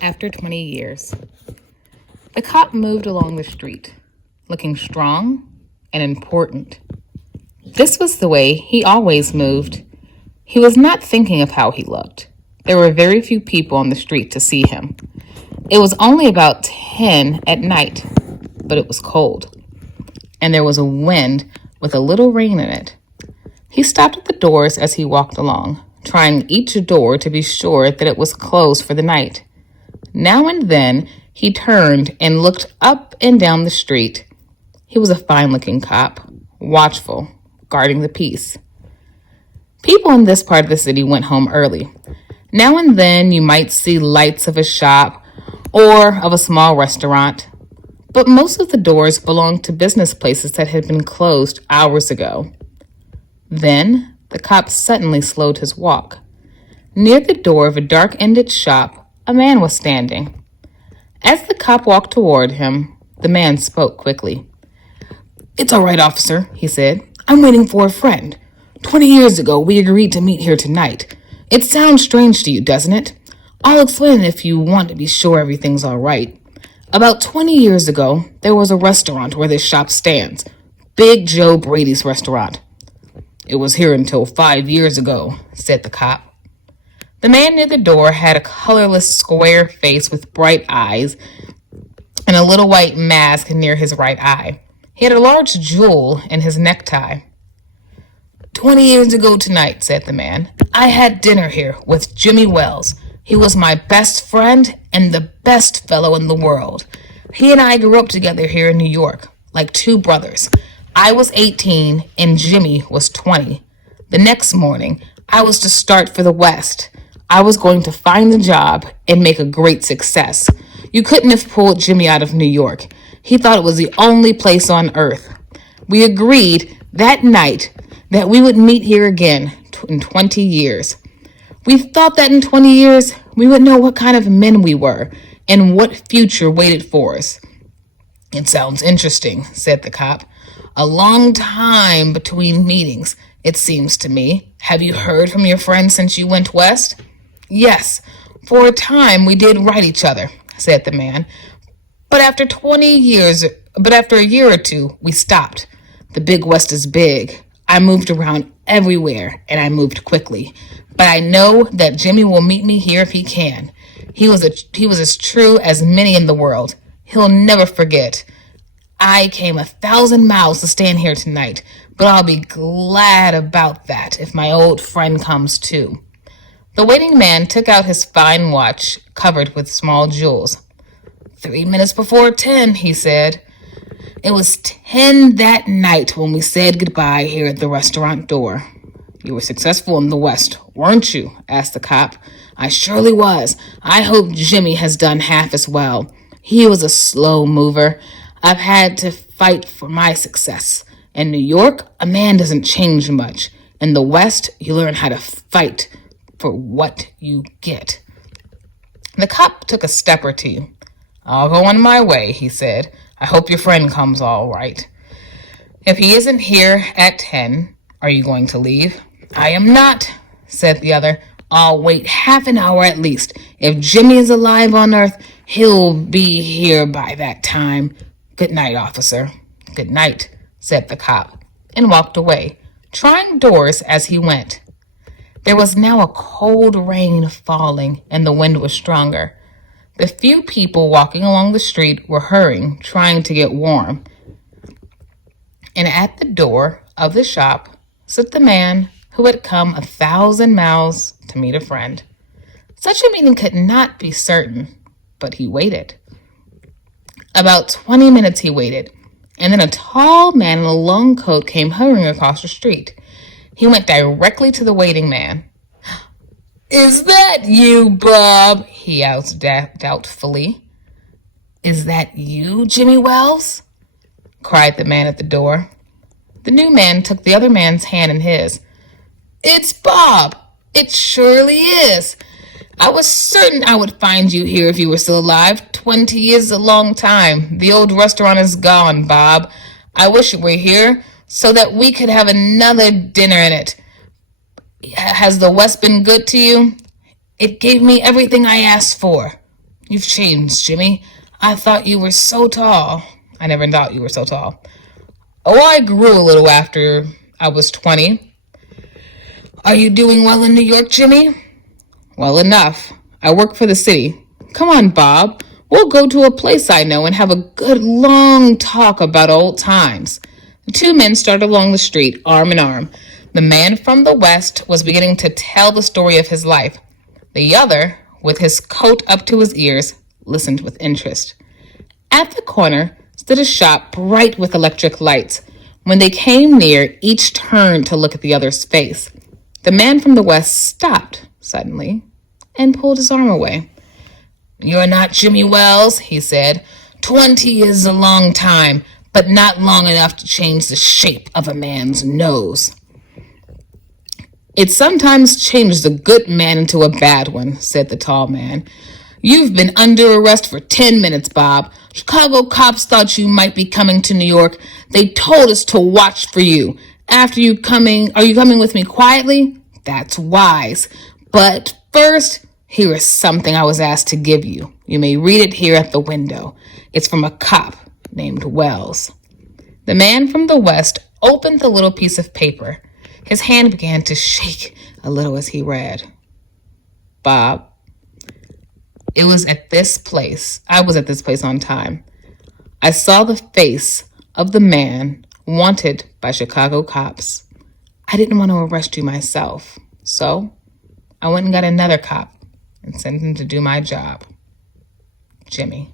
After 20 years, the cop moved along the street, looking strong and important. This was the way he always moved. He was not thinking of how he looked. There were very few people on the street to see him. It was only about 10 at night, but it was cold, and there was a wind with a little rain in it. He stopped at the doors as he walked along, trying each door to be sure that it was closed for the night. Now and then, he turned and looked up and down the street. He was a fine-looking cop, watchful, guarding the peace. People in this part of the city went home early. Now and then, you might see lights of a shop or of a small restaurant, but most of the doors belonged to business places that had been closed hours ago. Then, the cop suddenly slowed his walk. Near the door of a dark-ended shop, a man was standing. As the cop walked toward him, the man spoke quickly. "It's all right, officer," he said. "I'm waiting for a friend. 20 years ago, we agreed to meet here tonight. It sounds strange to you, doesn't it? I'll explain if you want to be sure everything's all right. About 20 years ago, there was a restaurant where this shop stands. Big Joe Brady's restaurant." "It was here until 5 years ago," said the cop. The man near the door had a colorless square face with bright eyes and a little white mask near his right eye. He had a large jewel in his necktie. 20 years ago tonight," said the man, "I had dinner here with Jimmy Wells. He was my best friend and the best fellow in the world. He and I grew up together here in New York, like two brothers. I was 18 and Jimmy was 20. The next morning, I was to start for the West. I was going to find a job and make a great success. You couldn't have pulled Jimmy out of New York. He thought it was the only place on earth. We agreed that night that we would meet here again in 20 years. We thought that in 20 years, we would know what kind of men we were and what future waited for us." "It sounds interesting," said the cop. "A long time between meetings, it seems to me. Have you heard from your friend since you went west?" "Yes, for a time we did write each other," said the man. But after a year or two, we stopped. The big West is big. I moved around everywhere, and I moved quickly. But I know that Jimmy will meet me here if he can. He was as true as many in the world. He'll never forget. I came 1,000 miles to stand here tonight, but I'll be glad about that if my old friend comes too." The waiting man took out his fine watch covered with small jewels. 3 minutes before 10, he said. "It was 10 that night when we said goodbye here at the restaurant door." "You were successful in the West, weren't you?" asked the cop. "I surely was. I hope Jimmy has done half as well. He was a slow mover. I've had to fight for my success. In New York, a man doesn't change much. In the West, you learn how to fight for what you get." The cop took a step or two. "I'll go on my way," he said. "I hope your friend comes all right. If he isn't here at 10, are you going to leave?" "I am not," said the other. "I'll wait half an hour at least. If Jimmy is alive on earth, he'll be here by that time. Good night, officer." "Good night," said the cop, and walked away, trying doors as he went. There was now a cold rain falling, and the wind was stronger. The few people walking along the street were hurrying, trying to get warm. And at the door of the shop stood the man who had come 1,000 miles to meet a friend. Such a meeting could not be certain, but he waited. About 20 minutes he waited, and then a tall man in a long coat came hurrying across the street. He went directly to the waiting man. "Is that you, Bob?" he asked doubtfully. "Is that you, Jimmy Wells?" cried the man at the door. The new man took the other man's hand in his. "It's Bob. It surely is. I was certain I would find you here if you were still alive. 20 years is a long time. The old restaurant is gone, Bob. I wish it were here so that we could have another dinner in it. Has the West been good to you?" "It gave me everything I asked for." You've changed, Jimmy. I thought you were so tall. I never thought you were so tall. Oh, I grew a little after I was 20. Are you doing well in New York, Jimmy? Well enough. I work for the city. Come on, Bob. We'll go to a place I know and have a good long talk about old times. The two men started along the street, arm in arm. The man from the west was beginning to tell the story of his life. The other, with his coat up to his ears, listened with interest. At the corner stood a shop bright with electric lights. When they came near, each turned to look at the other's face. The man from the west stopped suddenly and pulled his arm away. You're not Jimmy Wells, he said. 20 is a long time, but not long enough to change the shape of a man's nose. It sometimes changes a good man into a bad one, said the tall man. You've been under arrest for 10 minutes, Bob. Chicago cops thought you might be coming to New York. They told us to watch for you. Are you coming with me quietly? That's wise. But first, here is something I was asked to give you. You may read it here at the window. It's from a cop named Wells. The man from the west opened the little piece of paper. His hand began to shake a little as he read. Bob, I was at this place on time. I saw the face of the man wanted by Chicago cops. I didn't want to arrest you myself, so I went and got another cop and sent him to do my job. Jimmy.